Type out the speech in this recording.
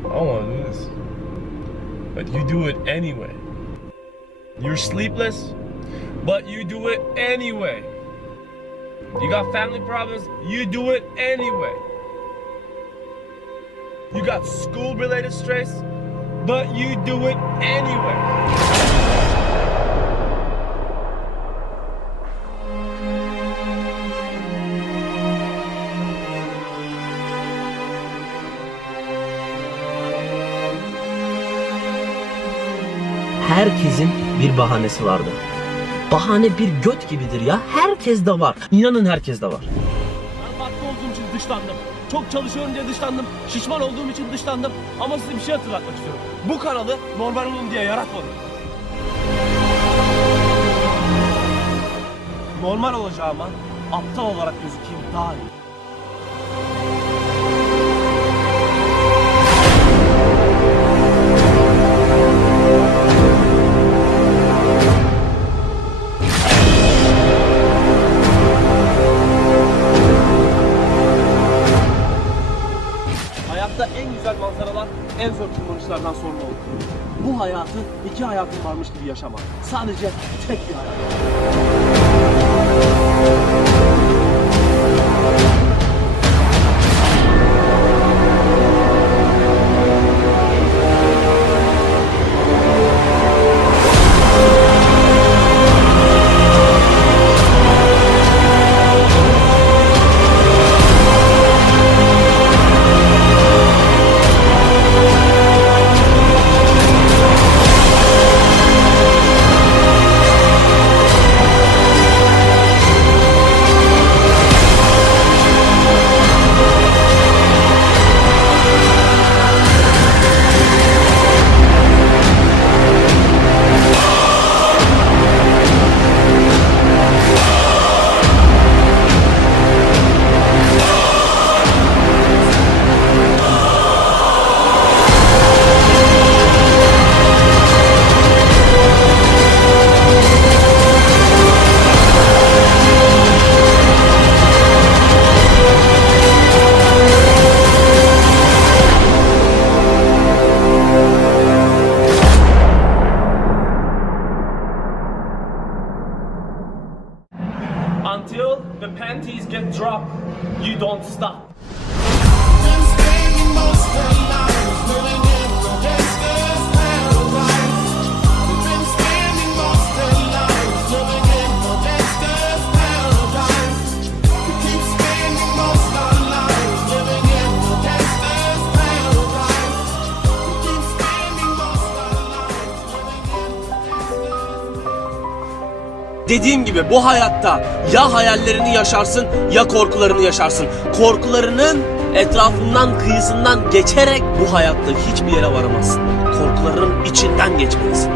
I want to do this. But you do it anyway. You're sleepless, but you do it anyway. You got family problems, you do it anyway. You got school related stress, but you do it anyway. Herkesin bir bahanesi vardır. Bahane bir göt gibidir ya. Herkes de var. İnanın herkes de var. Ben farklı olduğum için dışlandım. Çok çalışıyorum diye dışlandım. Şişman olduğum için dışlandım. Ama size bir şey hatırlatmak istiyorum. Bu kanalı normal olun diye yaratmadım. Normal olacağıma aptal olarak gözükeyim daha iyi. Güzel manzaralar en zor tırmanışlardan sonra olur. Bu hayatı iki hayatın varmış gibi yaşamak. Sadece tek bir hayat. Until the panties get dropped, you don't stop. Dediğim gibi bu hayatta ya hayallerini yaşarsın ya korkularını yaşarsın. Korkularının etrafından kıyısından geçerek bu hayatta hiçbir yere varamazsın. Korkularının içinden geçmelisin.